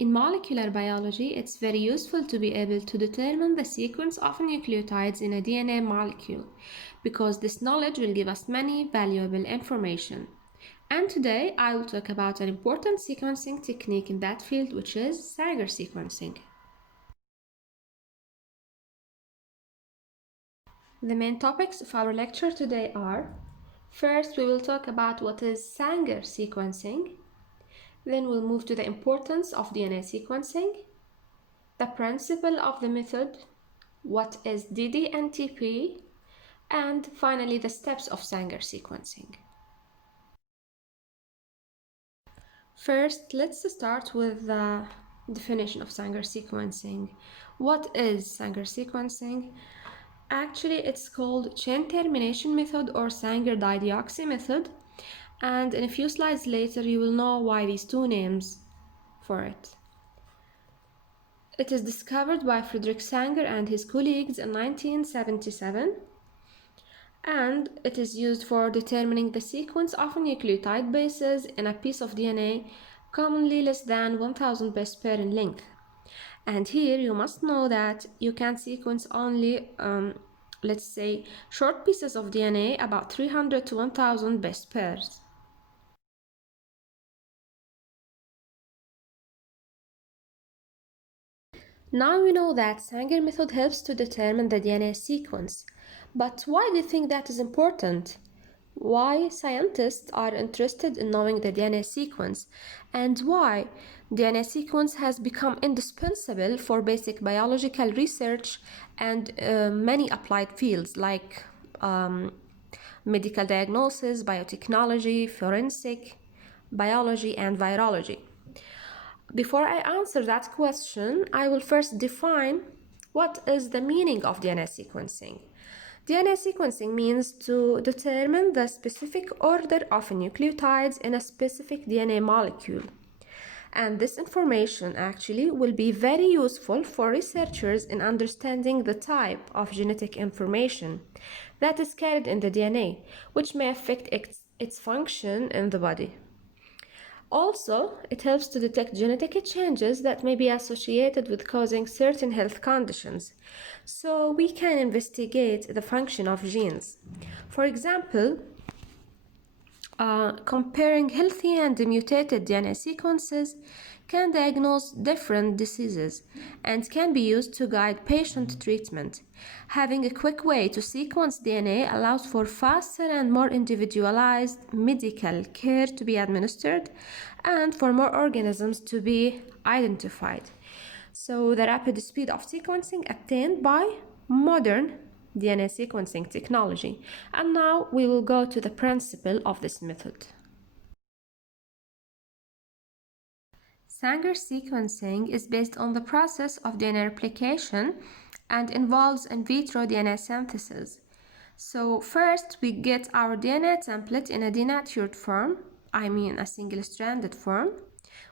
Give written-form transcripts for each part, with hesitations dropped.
In molecular biology, it's very useful to be able to determine the sequence of nucleotides in a DNA molecule, because this knowledge will give us many valuable information. And today I will talk about an important sequencing technique in that field, which is Sanger sequencing. The main topics of our lecture today are: first, we will talk about what is Sanger sequencing. Then we'll move to the importance of DNA sequencing, the principle of the method, what is dd-NTP, and finally the steps of Sanger sequencing. First, let's start with the definition of Sanger sequencing. What is Sanger sequencing? Actually, it's called chain termination method or Sanger dideoxy method, and in a few slides later you will know why these two names for it. It is discovered by Frederick Sanger and his colleagues in 1977, and it is used for determining the sequence of nucleotide bases in a piece of DNA commonly less than 1000 base pair in length. And here you must know that you can sequence only let's say short pieces of DNA about 300 to 1000 base pairs. Now we know that Sanger method helps to determine the DNA sequence. But why do you think that is important? Why scientists are interested in knowing the DNA sequence, and why DNA sequence has become indispensable for basic biological research and many applied fields like medical diagnosis, biotechnology, forensic biology, and virology. Before I answer that question, I will first define what is the meaning of DNA sequencing. DNA sequencing means to determine the specific order of nucleotides in a specific DNA molecule. And this information actually will be very useful for researchers in understanding the type of genetic information that is carried in the DNA, which may affect its function in the body. Also, it helps to detect genetic changes that may be associated with causing certain health conditions, so we can investigate the function of genes. For example, comparing healthy and mutated DNA sequences can diagnose different diseases and can be used to guide patient treatment. Having a quick way to sequence DNA allows for faster and more individualized medical care to be administered and for more organisms to be identified. So the rapid speed of sequencing attained by modern DNA sequencing technology. And now we will go to the principle of this method. Sanger sequencing is based on the process of DNA replication and involves in vitro DNA synthesis. So first we get our DNA template in a denatured form, I mean a single-stranded form,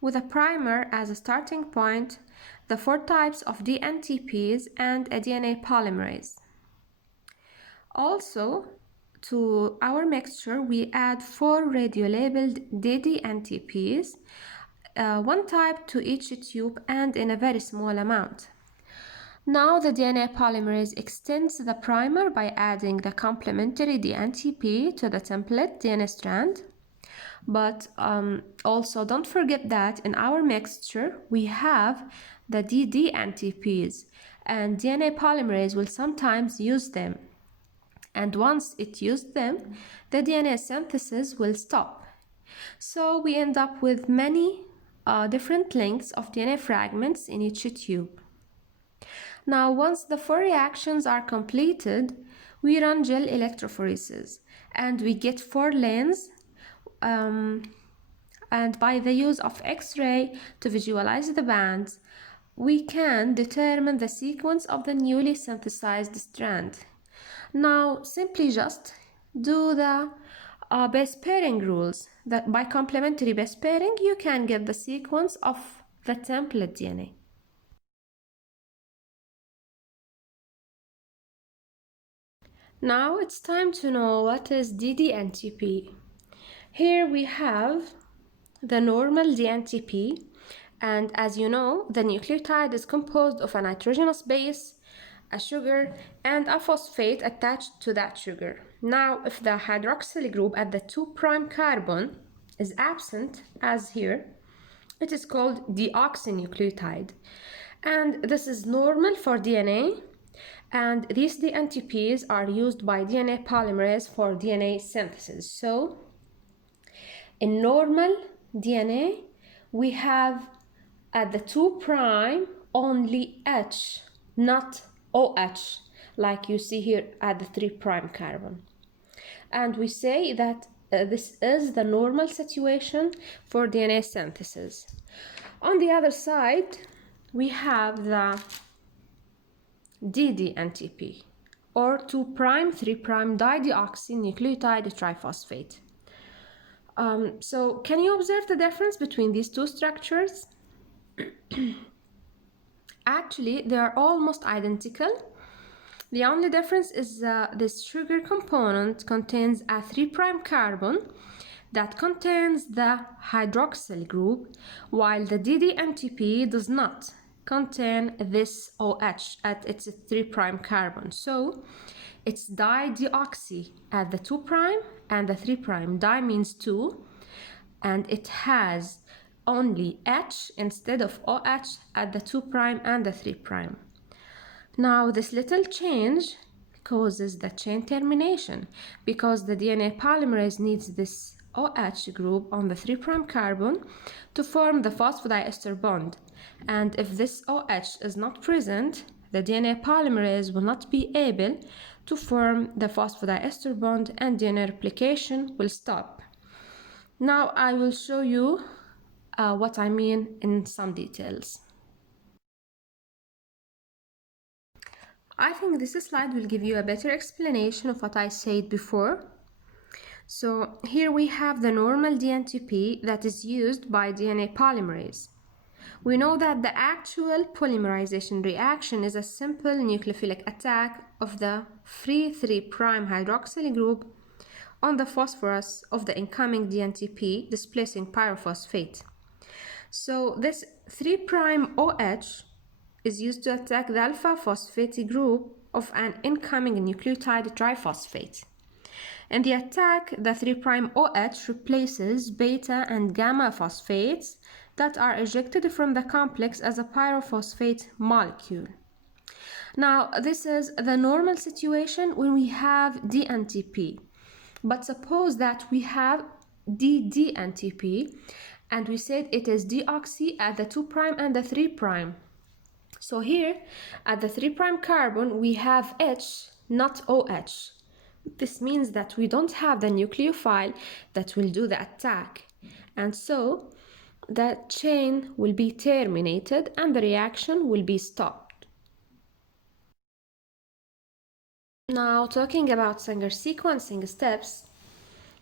with a primer as a starting point, the 4 types of dNTPs, and a DNA polymerase. Also, to our mixture, we add 4 radio-labeled dd-NTPs, 1 type to each tube and in a very small amount. Now the DNA polymerase extends the primer by adding the complementary dNTP to the template DNA strand. But also don't forget that in our mixture we have the dd-NTPs, and DNA polymerase will sometimes use them. And once it used them, the DNA synthesis will stop. So we end up with many different lengths of DNA fragments in each tube. Now, once the 4 reactions are completed, we run gel electrophoresis and we get 4 lanes. And by the use of X-ray to visualize the bands, we can determine the sequence of the newly synthesized strand. Now, simply just do the base pairing rules. That by complementary base pairing, you can get the sequence of the template DNA. Now it's time to know what is dd-NTP. Here we have the normal dNTP, And as you know, the nucleotide is composed of a nitrogenous base, a sugar, and a phosphate attached to that sugar. Now, if the hydroxyl group at the 2' carbon is absent, as here, it is called deoxynucleotide. And this is normal for DNA. And these DNTPs are used by DNA polymerase for DNA synthesis. So, in normal DNA, we have at the 2' only H, not OH, like you see here at the 3' carbon. And we say that this is the normal situation for DNA synthesis. On the other side, we have the DDNTP, or 2', 3' dideoxynucleotide triphosphate. So can you observe the difference between these two structures? Actually, they are almost identical. The only difference is this sugar component contains a 3' carbon that contains the hydroxyl group, while the DDNTP does not contain this OH at its 3' carbon. So it's dideoxy at the 2' and the 3'. Di means 2, and it has only H instead of OH at the 2' and the 3'. Now, this little change causes the chain termination because the DNA polymerase needs this OH group on the 3' carbon to form the phosphodiester bond. And if this OH is not present, the DNA polymerase will not be able to form the phosphodiester bond and DNA replication will stop. Now I will show you what I mean in some details. I think this slide will give you a better explanation of what I said before. So here we have the normal DNTP that is used by DNA polymerase. We know that the actual polymerization reaction is a simple nucleophilic attack of the free 3' hydroxyl group on the phosphorus of the incoming DNTP, displacing pyrophosphate. So this 3' OH is used to attack the alpha phosphate group of an incoming nucleotide triphosphate. In the attack, the 3' OH replaces beta and gamma phosphates that are ejected from the complex as a pyrophosphate molecule. Now, this is the normal situation when we have DNTP. But suppose that we have DDNTP and we said it is deoxy at the 2' and the 3'. So here at the 3' carbon we have H, not OH. This means that we don't have the nucleophile that will do the attack, and so the chain will be terminated and the reaction will be stopped. Now, talking about Sanger sequencing steps,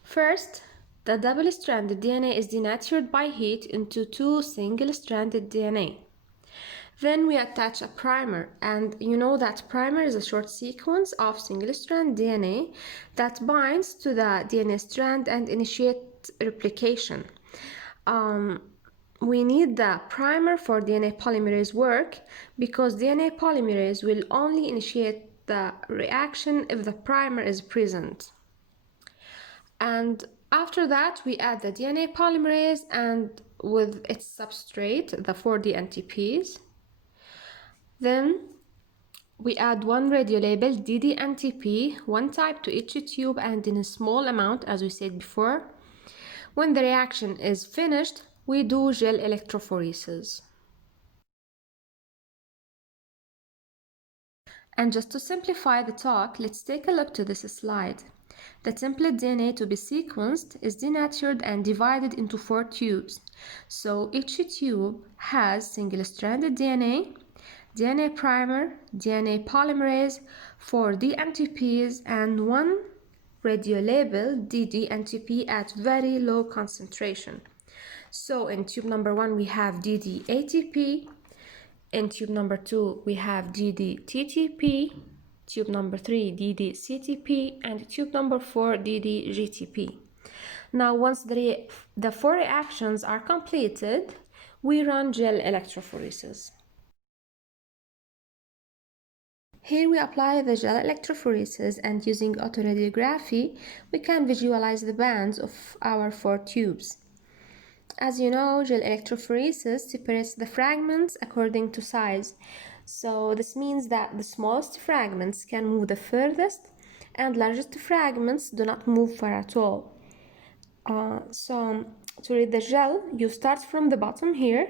first, the double-stranded DNA is denatured by heat into two single-stranded DNA. Then we attach a primer, and you know that primer is a short sequence of single-strand DNA that binds to the DNA strand and initiates replication. We need the primer for DNA polymerase work because DNA polymerase will only initiate the reaction if the primer is present. And after that, we add the DNA polymerase and with its substrate, the 4 DNTPs. Then we add one radiolabeled DDNTP, one type to each tube and in a small amount, as we said before. When the reaction is finished, we do gel electrophoresis. And just to simplify the talk, let's take a look to this slide. The template DNA to be sequenced is denatured and divided into 4 tubes. So each tube has single-stranded DNA, DNA primer, DNA polymerase, 4 DNTPs, and one radiolabeled DDNTP at very low concentration. So in tube number 1 we have DDATP, in tube number 2 we have DDTTP, tube number 3 DDCTP, and tube number 4 DDGTP. Now once the 4 reactions are completed, we run gel electrophoresis. Here we apply the gel electrophoresis, and using autoradiography, we can visualize the bands of our 4 tubes. As you know, gel electrophoresis separates the fragments according to size. So this means that the smallest fragments can move the furthest, and largest fragments do not move far at all. So to read the gel, you start from the bottom here,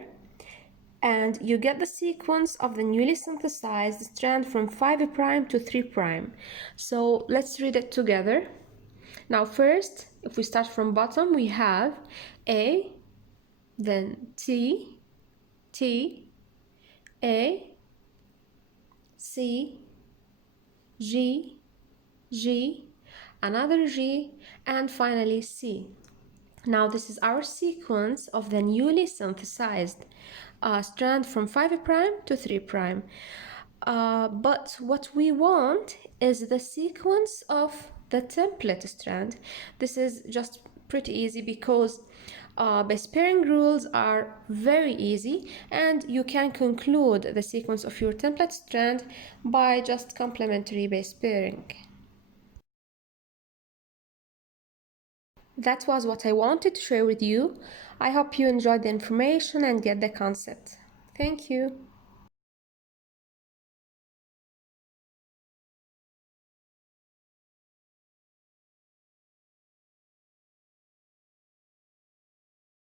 and you get the sequence of the newly synthesized strand from 5' to 3'. So let's read it together. Now first, if we start from bottom, we have A, then T, T, A, C, G, G, another G, and finally C. Now this is our sequence of the newly synthesized strand from 5' to 3'. But what we want is the sequence of the template strand. This is just pretty easy because base pairing rules are very easy, and you can conclude the sequence of your template strand by just complementary base pairing. That was what I wanted to share with you. I hope you enjoyed the information and get the concept. Thank you.